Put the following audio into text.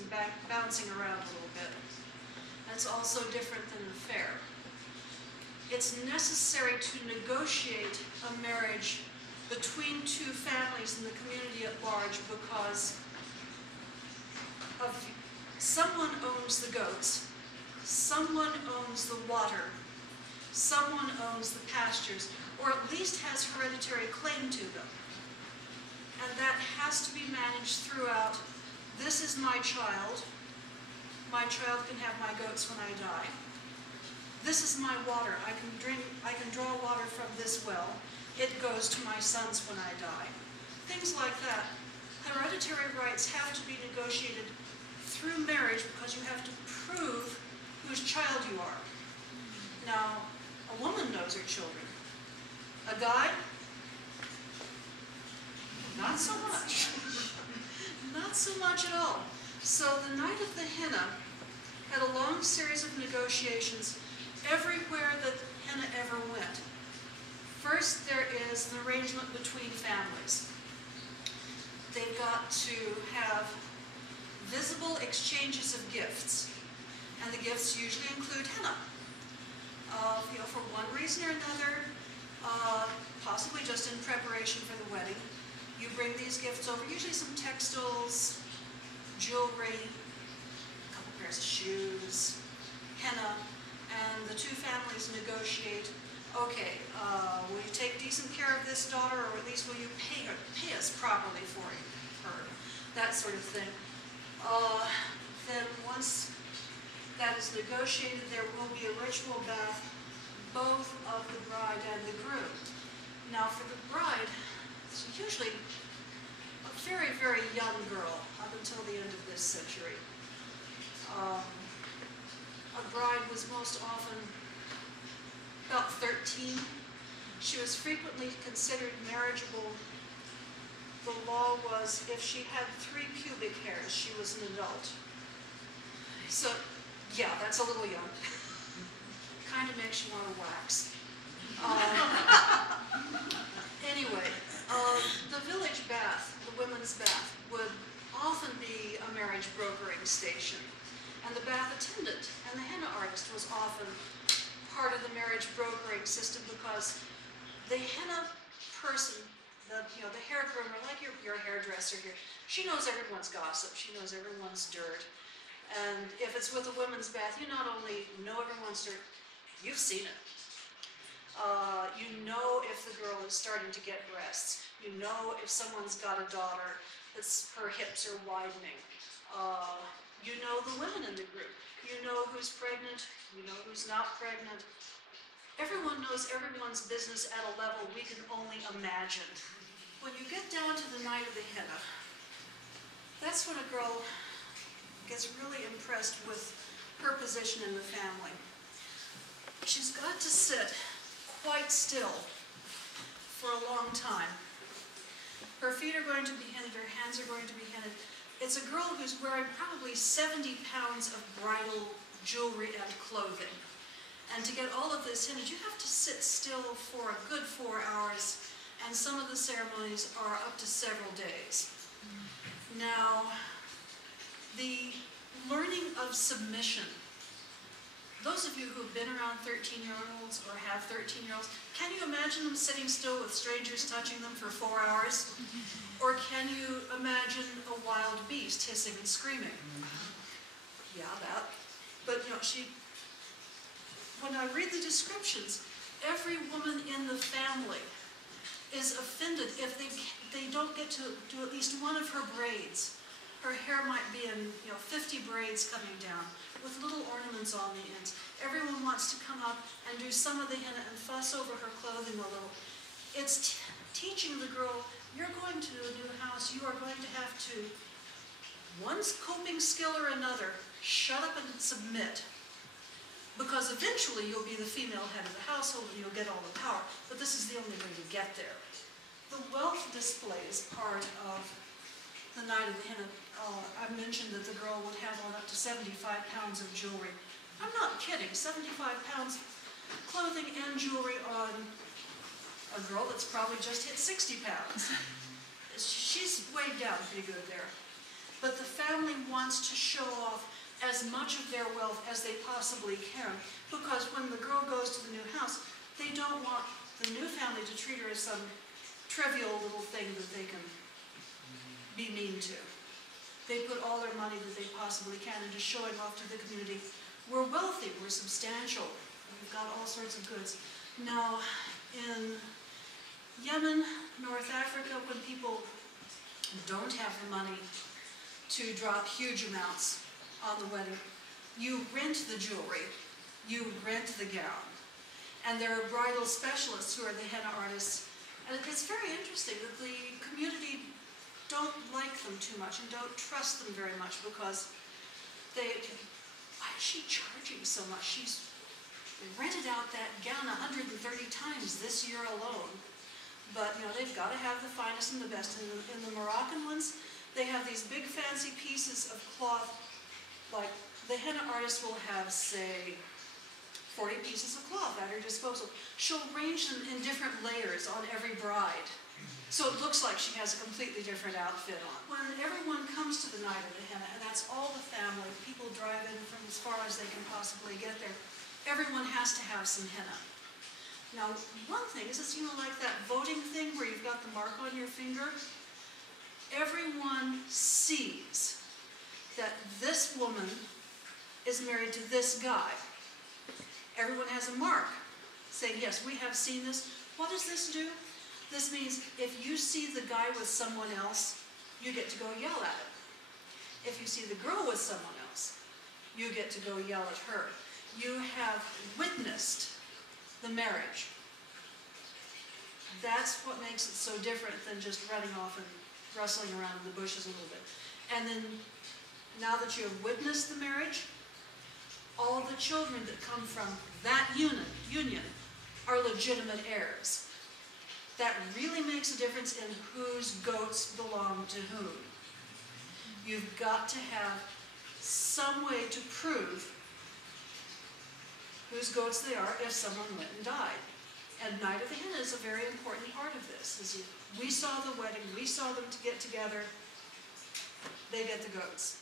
and bouncing around a little bit. That's also different than an affair. It's necessary to negotiate a marriage between two families in the community at large because someone owns the goats, someone owns the water, someone owns the pastures, or at least has hereditary claim to them. And that has to be managed throughout. This is my child. My child can have my goats when I die. This is my water. I can draw water from this well. It goes to my sons when I die. Things like that. Hereditary rights have to be negotiated through marriage because you have to prove whose child you are. Now, a woman knows her children. A guy? Not so much. Not so much at all. So the night of the Henna had a long series of negotiations everywhere that Henna ever went. First, there is an arrangement between families. They've got to have visible exchanges of gifts, and the gifts usually include henna. For one reason or another, possibly just in preparation for the wedding, you bring these gifts over, usually some textiles, jewelry, a couple pairs of shoes, henna, and the two families negotiate, okay, will you take decent care of this daughter, or at least will you pay us properly for her, that sort of thing. Then once that is negotiated, there will be a ritual bath, both of the bride and the groom. Now for the bride, it's usually a very, very young girl up until the end of this century. A bride was most often about 13. She was frequently considered marriageable. The law was if she had 3 pubic hairs, she was an adult. So, yeah, that's a little young. Kind of makes you want to wax. Anyway, the village bath, the women's bath, would often be a marriage brokering station. And the bath attendant and the henna artist was often part of the marriage brokering system because the henna person, the hair groomer, like your hairdresser here, she knows everyone's gossip, she knows everyone's dirt. And if it's with a women's bath, you not only know everyone's dirt, you've seen it. You know if the girl is starting to get breasts. You know if someone's got a daughter that's her hips are widening. You know the women in the group. You know who's pregnant. You know who's not pregnant. Everyone knows everyone's business at a level we can only imagine. When you get down to the night of the henna, that's when a girl gets really impressed with her position in the family. She's got to sit quite still for a long time. Her feet are going to be henned, her hands are going to be henned. It's a girl who's wearing probably 70 pounds of bridal jewelry and clothing. And to get all of this henned, you have to sit still for a good 4 hours, and some of the ceremonies are up to several days. Now, the learning of submission. Those of you who've been around 13-year-olds or have 13-year-olds, can you imagine them sitting still with strangers touching them for 4 hours? Or can you imagine a wild beast hissing and screaming? Yeah, that. But when I read the descriptions, every woman in the family is offended if they don't get to do at least one of her braids. Her hair might be in 50 braids coming down with little ornaments on the ends. Everyone wants to come up and do some of the henna and fuss over her clothing a little. It's teaching the girl, you're going to a new house, you are going to have to, one coping skill or another, shut up and submit. Because eventually you'll be the female head of the household and you'll get all the power, but this is the only way to get there. The wealth display is part of the night of the henna. I mentioned that the girl would have on up to 75 pounds of jewelry. I'm not kidding, 75 pounds clothing and jewelry on a girl that's probably just hit 60 pounds. She's weighed down pretty good there. but the family wants to show off as much of their wealth as they possibly can, because when the girl goes to the new house, they don't want the new family to treat her as some trivial little thing that they can be mean to. They put all their money that they possibly can into showing off to the community, we're wealthy, we're substantial, we've got all sorts of goods. Now, in Yemen, North Africa, when people don't have the money to drop huge amounts on the wedding, you rent the jewelry, you rent the gown. And there are bridal specialists who are the henna artists. And it's very interesting that the community don't like them too much and don't trust them very much, because why is she charging so much? She's rented out that gown 130 times this year alone. But, you know, they've got to have the finest and the best. In the Moroccan ones, they have these big fancy pieces of cloth. Like, the henna artist will have, say, 40 pieces of cloth at her disposal. She'll arrange them in different layers on every bride, so it looks like she has a completely different outfit on. When everyone comes to the night of the henna, and that's all the family, people drive in from as far as they can possibly get there, everyone has to have some henna. Now, one thing is, it's, you know, like that voting thing where you've got the mark on your finger. Everyone sees that this woman is married to this guy. Everyone has a mark saying, yes, we have seen this. What does this do? This means if you see the guy with someone else, you get to go yell at him. If you see the girl with someone else, you get to go yell at her. You have witnessed the marriage. That's what makes it so different than just running off and rustling around in the bushes a little bit. And then, now that you have witnessed the marriage, all the children that come from that union are legitimate heirs. That really makes a difference in whose goats belong to whom. You've got to have some way to prove whose goats they are if someone went and died. And Night of the Henna is a very important part of this. We saw the wedding, we saw them to get together, they get the goats.